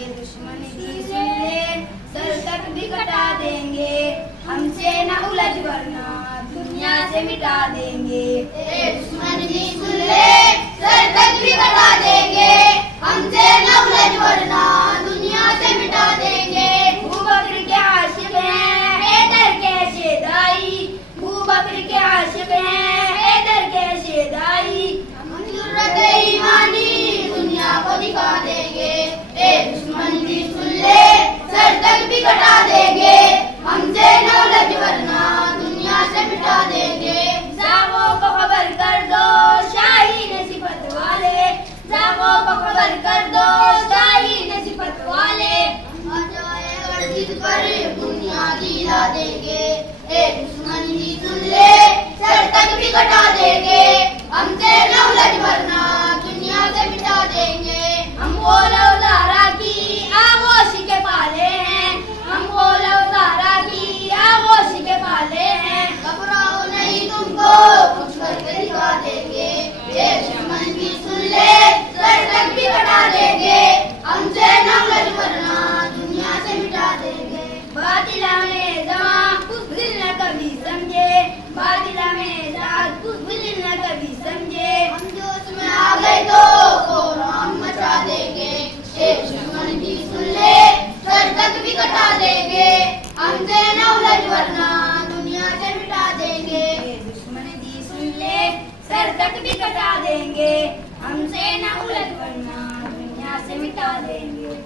दुश्मन की सुन ले, सर तक भी कटा देंगे, हमसे न उलझ वरना दुनिया से मिटा देंगे। दुश्मन की सुन ले, सर तक भी कटा देंगे, हमसे न उलझ वरना दुनिया से मिटा देंगे। अबू बकर के आशिक हैं हैदर के शेदाई, अबू बकर के आशिक हैं हैदर के शेदाई, हम जुर्रत ईमानी दुनिया को दिखा देंगे। दुश्मन की सुन ले, सर तक भी कटा देंगे, हमसे न उलझ वरना दुनिया से मिटा देंगे। जागो को खबर कर दो शाहीन सिफत वाले, जागो को खबर कर दो शाहीन सिफत वाले, जिद पर बुनियाद हिला देंगे। दुश्मन की सुन ले, सर तक भी कटा देंगे, हमसे न उलझ वरना दुनिया से मिटा देंगे। हम लौलारा की आगोश के पाले हैं, हम लौलारा की आगोश के पाले हैं, घबराओ नहीं तुमको कुछ करके दिखा देंगे। दुश्मन की सुन ले, सर तक भी कटा देंगे, हमसे न उलझ वरना दुनिया से मिटा देंगे। बातिला में जमां दिल न कभी समझे, बातिला में जात दिल न कभी समझे, हम जोश में आ गए तो कोहराम मचा देंगे। दुश्मन की सुन ले, सर तक भी कटा देंगे, हमसे न उलझ वरना दुनिया से मिटा देंगे। दुश्मन की सुन ले, सर तक भी कटा देंगे, हमसे न उलझ वरना दुनिया से मिटा देंगे।